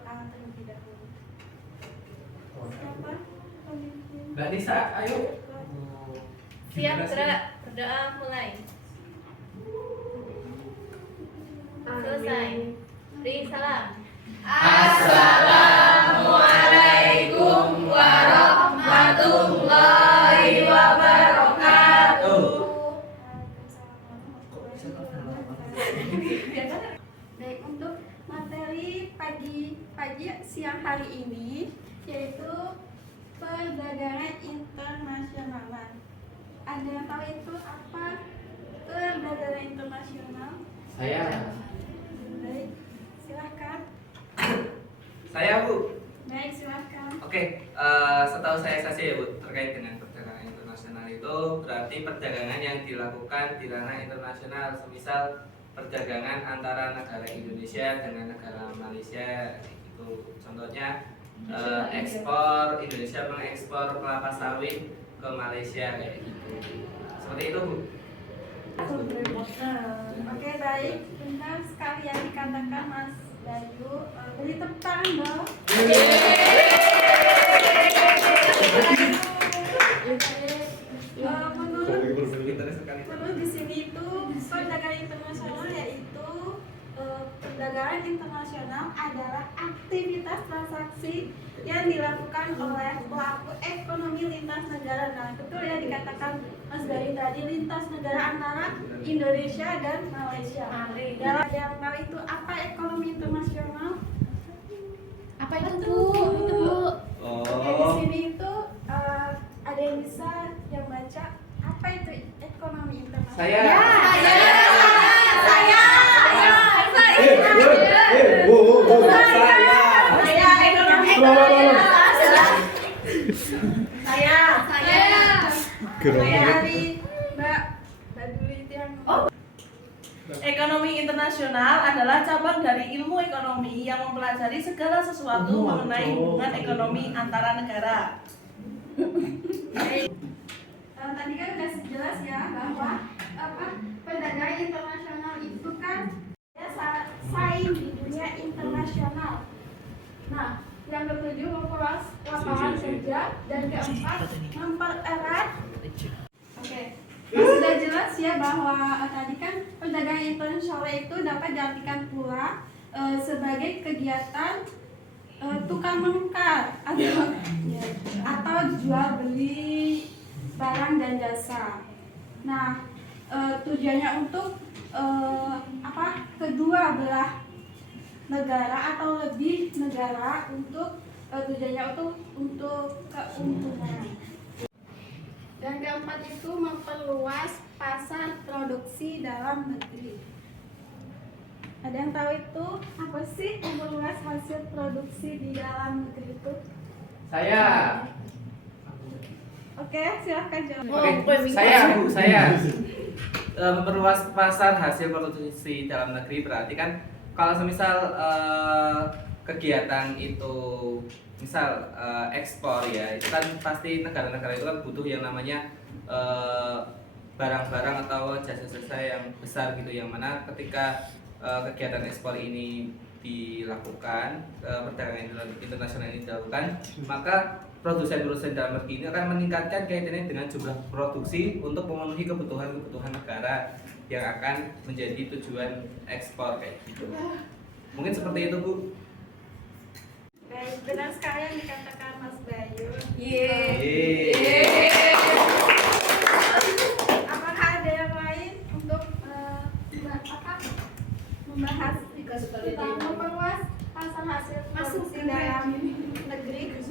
berdoa terlebih dahulu. Siapa pemimpin? Mbak Nisa, ayo. Siap, gerak, berdoa mulai. Selesai. Beri salam. Assalamualaikum warahmatullahi wabarakatuh. Baik, untuk materi pagi siang hari ini yaitu perdagangan internasional. Ada yang tahu itu apa perdagangan internasional? Saya. Baik, silahkan. Saya, Bu. Baik, silahkan. Oke, setahu saya saja ya, Bu, terkait dengan perdagangan internasional itu berarti perdagangan yang dilakukan di ranah internasional, semisal perdagangan antara negara Indonesia dengan negara Malaysia. Itu contohnya ekspor, Indonesia mengekspor kelapa sawit ke Malaysia kayak gitu. Seperti itu, Bu. Oke, baik. Benar sekali yang dikatakan Mas Bayu. Beri tepuk tangan dong. Menurut di sini itu perdagangan internasional yaitu perdagangan internasional adalah aktivitas transaksi yang dilakukan oleh pelaku ekonomi lintas negara. Nah, betul ya dikatakan Mas Bayu tadi, lintas negara antara Indonesia dan Malaysia. Dalam yang tahu itu apa ekonomi internasional? Apa itu, Bu? Oke, di sini itu ada yang bisa yang baca apa itu ekonomi internasional? Saya. Ekonomi internasional adalah cabang dari ilmu ekonomi yang mempelajari segala sesuatu mengenai hubungan ekonomi antara negara. Tadi kan udah jelas ya bahwa perdagangan internasional itu kan ya saing di dunia internasional. Nah, yang ketujuh memperluas lapangan kerja dan keempat mempererat. Oke. Sudah jelas ya bahwa tadi kan perdagangan internasional itu dapat diartikan pula sebagai kegiatan tukar menukar atau jual beli barang dan jasa. Nah, tujuannya untuk kedua belah negara atau lebih negara untuk tujuannya untuk keuntungan. Dan keempat itu memperluas pasar produksi dalam negeri. Ada yang tahu itu apa sih memperluas hasil produksi di dalam negeri itu? Saya. Oke, silahkan jawab. Oke, saya. Memperluas pasar hasil produksi dalam negeri berarti kan kalau semisal kegiatan itu misal ekspor ya, itu kan pasti negara-negara itu kan butuh yang namanya barang-barang atau jasa-jasa yang besar gitu, yang mana ketika kegiatan ekspor ini dilakukan, perdagangan internasional ini dilakukan, maka produsen-produsen dalam negeri ini akan meningkatkan kaitannya dengan jumlah produksi untuk memenuhi kebutuhan negara yang akan menjadi tujuan ekspor kayak gitu. Mungkin seperti itu, Bu. Baik, benar sekali yang dikatakan Mas Bayu. Apakah ada yang lain untuk membahas tentang memperluas pasar hasil produksi dalam negeri?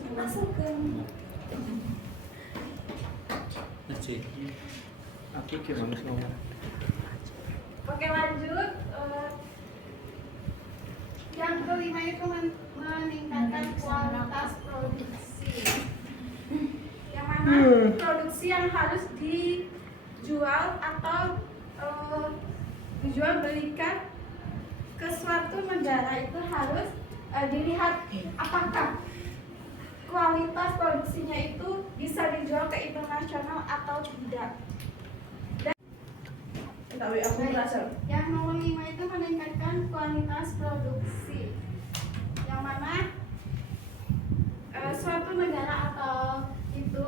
Oke, lanjut. Yang kelima itu meningkatkan kualitas produksi. Yang mana produksi yang harus dijual atau dijual belikan ke suatu negara itu harus dilihat apakah kualitas produksinya itu bisa dijual ke internasional atau tidak. Yang nomor 5 itu meningkatkan kualitas produksi. Yang yang mana suatu negara atau itu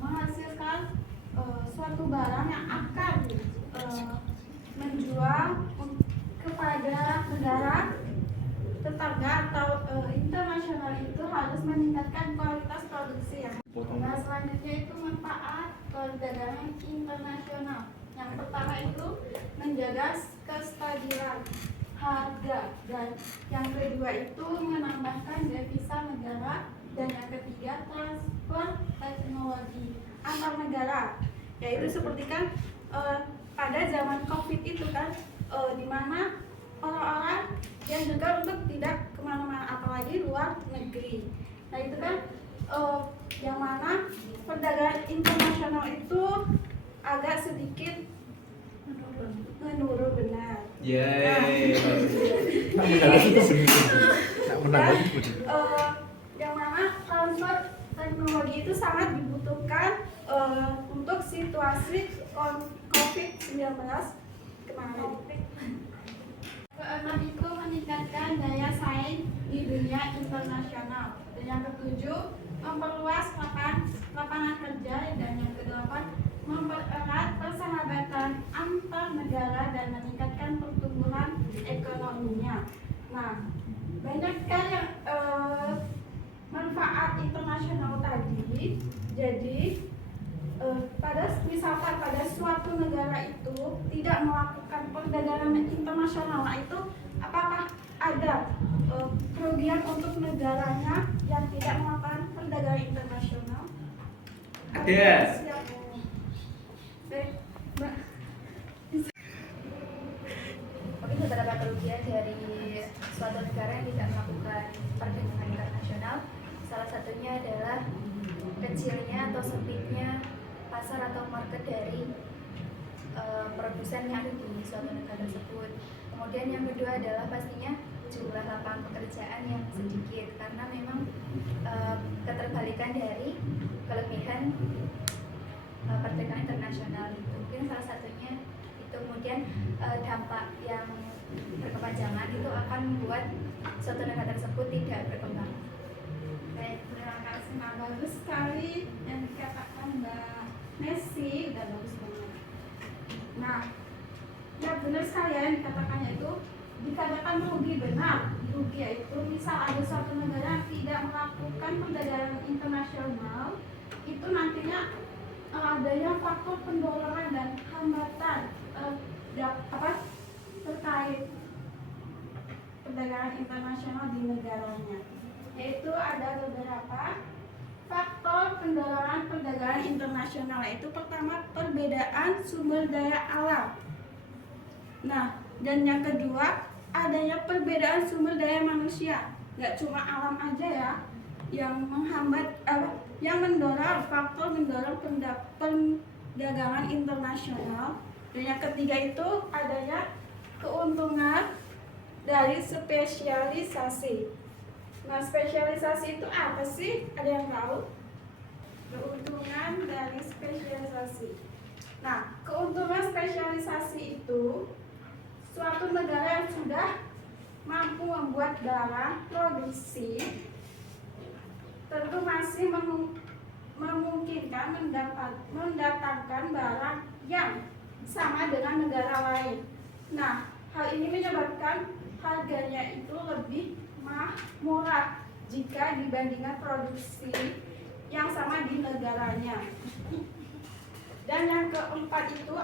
menghasilkan suatu barang yang akan menjual kepada negara tetangga atau internasional itu harus meningkatkan kualitas produksi ya. Nah, selanjutnya itu manfaat perdagangan internasional. Yang pertama itu menjaga kestabilan harga, dan yang kedua itu menambahkan devisa negara, dan yang ketiga transfer teknologi antar negara. Yaitu seperti kan pada zaman COVID itu kan di mana orang-orang yang juga untuk tidak kemana-mana apalagi luar negeri. Nah itu kan yang mana perdagangan internasional itu agak sedikit menurun benar. Yeay. Yang mana transfer teknologi itu sangat dibutuhkan untuk situasi COVID-19 kemarin. Keenam itu meningkatkan daya saing di dunia internasional. Dan yang ketujuh memperluas lapangan kerja, dan yang kedelapan mempererat persahabatan antar negara dan meningkatkan pertumbuhan ekonominya. Nah, banyak kan yang manfaat internasional tadi. Jadi misalkan pada suatu negara itu tidak melakukan perdagangan internasional, nah itu apakah ada kerugian untuk negaranya yang tidak melakukan perdagangan internasional? Ada. Mungkin beberapa kerugian dari suatu negara yang tidak melakukan perdagangan internasional, salah satunya adalah kecilnya atau sempitnya pasar atau market dari produsen yang ada di suatu negara tersebut. Kemudian yang kedua adalah pastinya jumlah lapangan pekerjaan yang sedikit, karena memang keterbalikan dari kelebihan perdagangan internasional itu. Mungkin salah satunya itu. Kemudian dampak yang berkepanjangan itu akan membuat suatu negara tersebut tidak berkembang. Baik, terima kasih. Nah, bagus sekali yang dikatakan Mbak Messi, udah bagus banget. Nah, ya benar sekali ya yang dikatakannya itu. Dikatakan rugi, benar. Rugi yaitu misal ada suatu negara yang tidak melakukan perdagangan internasional, itu nantinya adanya faktor pendolaran dan hambatan terkait perdagangan internasional di negaranya. Yaitu ada beberapa faktor pendolaran perdagangan internasional, yaitu pertama perbedaan sumber daya alam. Nah, dan yang kedua adanya perbedaan sumber daya manusia. Nggak cuma alam aja ya yang menghambat yang mendorong faktor mendorong perdagangan internasional. Dan yang ketiga itu adanya keuntungan dari spesialisasi. Nah, spesialisasi itu apa sih? Ada yang tahu? Keuntungan dari spesialisasi. Nah, keuntungan spesialisasi itu suatu negara yang sudah mampu membuat barang produksi tentu masih memungkinkan mendatangkan barang yang sama dengan negara lain. Nah, hal ini menyebabkan harganya itu lebih murah jika dibandingkan produksi yang sama di negaranya. Dan yang keempat itu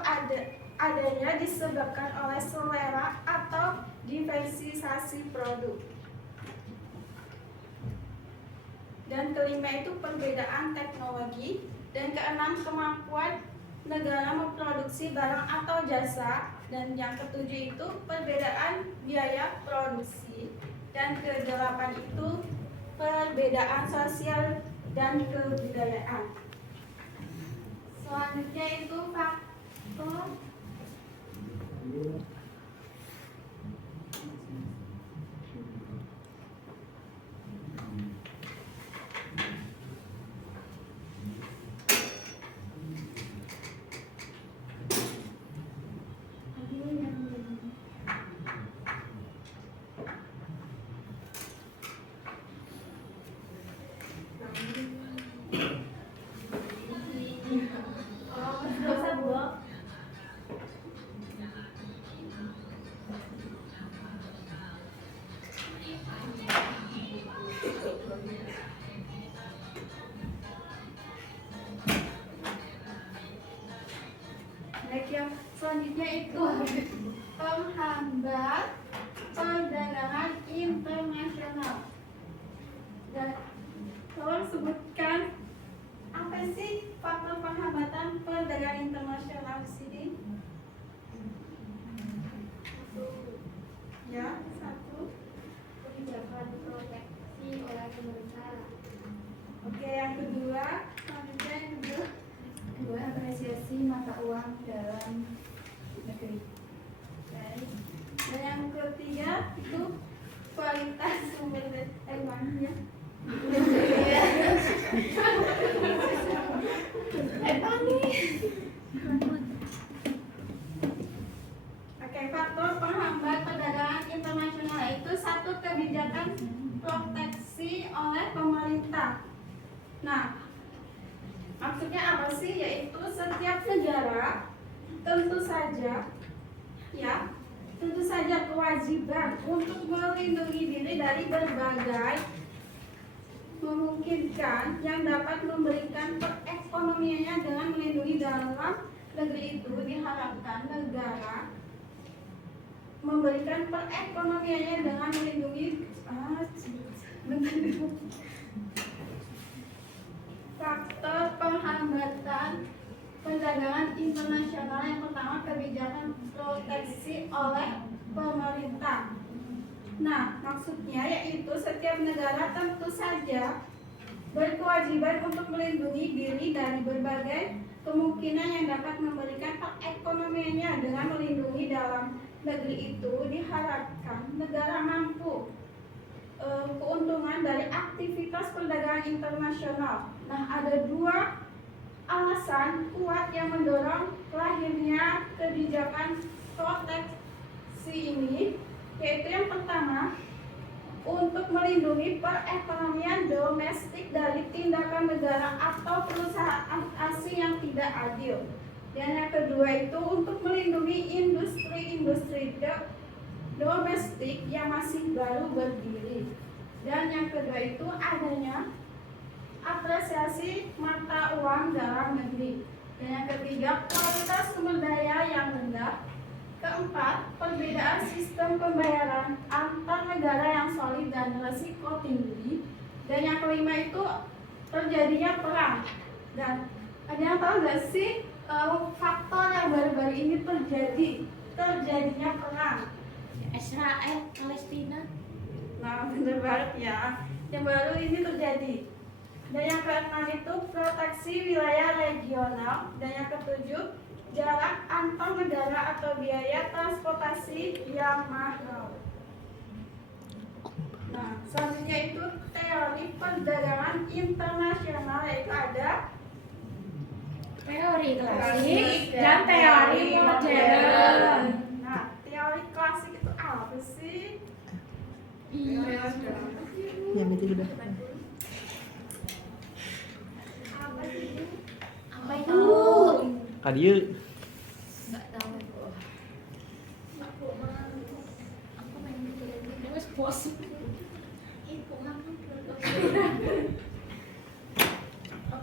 adanya disebabkan oleh selera atau diversifikasi produk. Dan kelima itu perbedaan teknologi. Dan keenam kemampuan negara memproduksi barang atau jasa. Dan yang ketujuh itu perbedaan biaya produksi. Dan kedelapan itu perbedaan sosial dan kebudayaan. Selanjutnya itu faktor yaitu penghambat perdagangan internasional. Dan tolong sebutkan apa sih faktor penghambatan perdagangan internasional di sini? Ya, satu. Kebijakan proteksi oleh pemerintah. Oke, yang kedua, selanjutnya yang kedua. Kedua, apresiasi mata uang dalam negeri. Baik. Dan yang ketiga itu kualitas sumber daya uangnya. Oke, faktor penghambat perdagangan internasional itu satu, kebijakan proteksi oleh pemerintah. Nah, maksudnya apa sih? Yaitu setiap negara tentu saja kewajiban untuk melindungi diri dari berbagai memungkinkan yang dapat memberikan perekonomiannya dengan melindungi dalam negeri itu. Diharapkan negara memberikan perekonomiannya dengan melindungi faktor penghambatan perdagangan internasional. Yang pertama, kebijakan proteksi oleh pemerintah. Nah, maksudnya yaitu setiap negara tentu saja berkewajiban untuk melindungi diri dari berbagai kemungkinan yang dapat memberikan perekonomiannya dengan melindungi dalam negeri itu. Diharapkan negara mampu keuntungan dari aktivitas perdagangan internasional. Nah, ada dua alasan kuat yang mendorong lahirnya kebijakan proteksi ini, yaitu yang pertama, untuk melindungi perekonomian domestik dari tindakan negara atau perusahaan asing yang tidak adil. Dan yang kedua itu untuk melindungi industri-industri domestik yang masih baru berdiri. Dan yang kedua itu adanya apresiasi mata uang dalam negeri. Dan yang ketiga, kualitas sumber daya yang rendah. Keempat, perbedaan sistem pembayaran antar negara yang solid dan resiko tinggi. Dan yang kelima itu terjadinya perang. Dan ada yang tahu nggak sih faktor yang baru-baru ini terjadinya perang? Israel, Palestina. Nah, benar banget ya. Yang baru ini terjadi. Dan yang keenam itu proteksi wilayah regional. Dan yang ketujuh, jarak antar negara atau biaya transportasi yang mahal. Nah, selanjutnya itu teori perdagangan internasional, yaitu ada Teori klasik dan teori modern. Nah, teori klasik itu apa sih? Yang itu udah. Apa sih? Apa itu? Kadieu. Nggak tahu. Aku main gitu lagi. Terus bos. Ibu mama.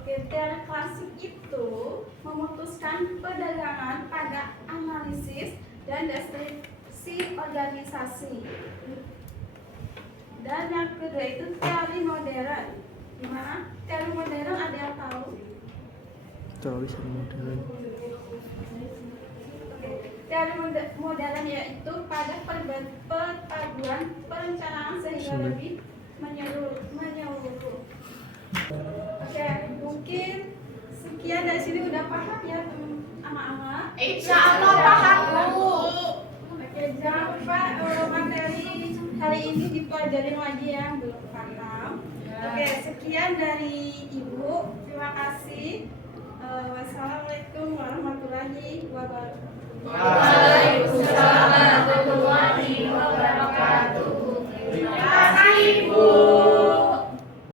Oke, teori klasik itu memutuskan perdagangan pada analisis dan deskripsi organisasi. Dan yang kedua itu teori modern. Gimana? Teori modern ada yang tahu? Teori modern. Teori modern yaitu pada perpaduan perencanaan sehingga lebih menyeluruh. Oke, mungkin sekian dari sini udah paham ya anak-anak. Insya Allah paham, Bu. Oke, jangan lupa materi hari ini dipelajarin lagi yang belum paham. Oke, sekian dari Ibu. Terima kasih. Wassalamualaikum warahmatullahi wabarakatuh. Waalaikumsalam.